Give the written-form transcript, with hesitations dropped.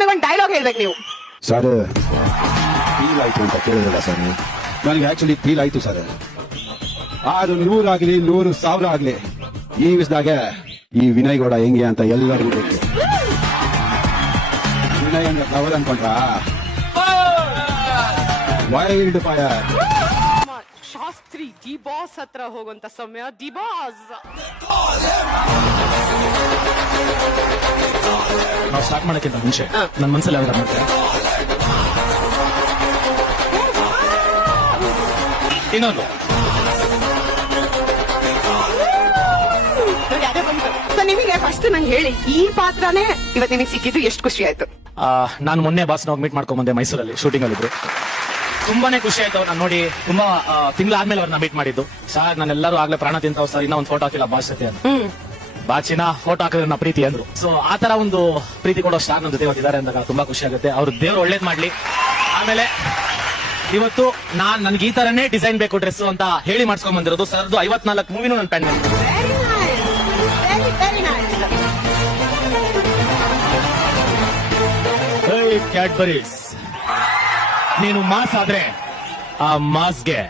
ನನಗೊಂದು ಡೈಲಾಗ್ ಹೇಳ್ಬೇಕು ನೀವು. ಸರ್ ಫೀಲ್ ಆಯ್ತು ಅಂತ ಕೇಳಿದ್ರಲ್ಲ ಸರ್, ನನಗೆ ಆಕ್ಚುಲಿ ಫೀಲ್ ಆಯ್ತು ಸರ್. ಅದು 100 ಆಗ್ಲಿ 100,000 ಆಗ್ಲಿ, ಈ ವಿಷಯದಾಗ ಈ ವಿನಯ್ ಗೌಡ ಹೆಂಗೆ ಅಂತ ಎಲ್ಲರಿಗೂ ಗೊತ್ತು. ವಿನಯ್ ಅಂದ್ರೆ ಕವರ್ ಅನ್ಕೊಂಡ್ರ wild fire. Shastri D boss ಹತ್ರ ಹೋಗುವಂತ ಸಮಯ. ಡಿ ಬಾಸ್ ನಾವು ಸ್ಟಾರ್ಟ್ ಮಾಡಕ್ಕಿಂತ ಮುಂಚೆ ನನ್ನ ಮನಸ್ಸಲ್ಲಿ ಯಾವ್ದು ಮತ್ತೆ ಇನ್ನೊಂದು ನಿಮಗೆ ಫಸ್ಟ್ ನಂಗೆ ಹೇಳಿ, ಈ ಪಾತ್ರನೇ ಇವತ್ತು ನಿಮಗೆ ಸಿಕ್ಕಿದ್ದು ಎಷ್ಟು ಖುಷಿ ಆಯ್ತು? ನಾನು ಮೊನ್ನೆ ಬಾಸ್ನ ಮೀಟ್ ಮಾಡ್ಕೊಂಡ್ ಬಂದೆ ಮೈಸೂರಲ್ಲಿ, ಶೂಟಿಂಗ್ ಅಲ್ಲಿದ್ರು. ತುಂಬಾನೇ ಖುಷಿ ಆಯ್ತು. ನಾನು ನೋಡಿ ತುಂಬಾ ತಿಂಗಳಾದ್ಮೇಲೆ ಅವ್ರನ್ನ ಮೀಟ್ ಮಾಡಿದ್ದು. ಸರ್ ನಾನೆಲ್ಲರೂ ಆಗ್ಲೇ ಪ್ರಾಣ ತಿಂತಾವ್ ಸರ್, ಇನ್ನೂ ಒಂದು ಫೋಟೋ ಹಾಕಿಲ್ಲ ಬಾಸ್ ಜೊತೆ ಅಂತ. ಬಾಚಿನ ಫೋಟೋ ಹಾಕಿದ್ರೆ ನಾ ಪ್ರೀತಿ ಅಂದ್ರು. ಸೊ ಆ ತರ ಒಂದು ಪ್ರೀತಿ ಕೊಡೋ ಸ್ಟಾರ್ ನನ್ನ ಜೊತೆ ಇವತ್ತಿದ್ದಾರೆ ಅಂದಾಗ ತುಂಬಾ ಖುಷಿ ಆಗುತ್ತೆ. ಅವ್ರು ದೇವ್ರು ಒಳ್ಳೇದ್ ಮಾಡ್ಲಿ. ಆಮೇಲೆ ಇವತ್ತು ನನ್ಗೆ ಈ ತರನೇ ಡಿಸೈನ್ ಬೇಕು ಡ್ರೆಸ್ ಅಂತ ಹೇಳಿ ಮಾಡ್ಸ್ಕೊಂಡ್ ಬಂದಿರೋದು. ಸರ್ದು 54 ಮೂವಿನೂ ನನ್ನ ಪ್ಯಾನ್ ಮೇಲೆ. ಕ್ಯಾಡ್ಬರೀಸ್, ನೀನು ಮಾಸ್ ಆದ್ರೆ ಆ ಮಾಸ್ಗೆ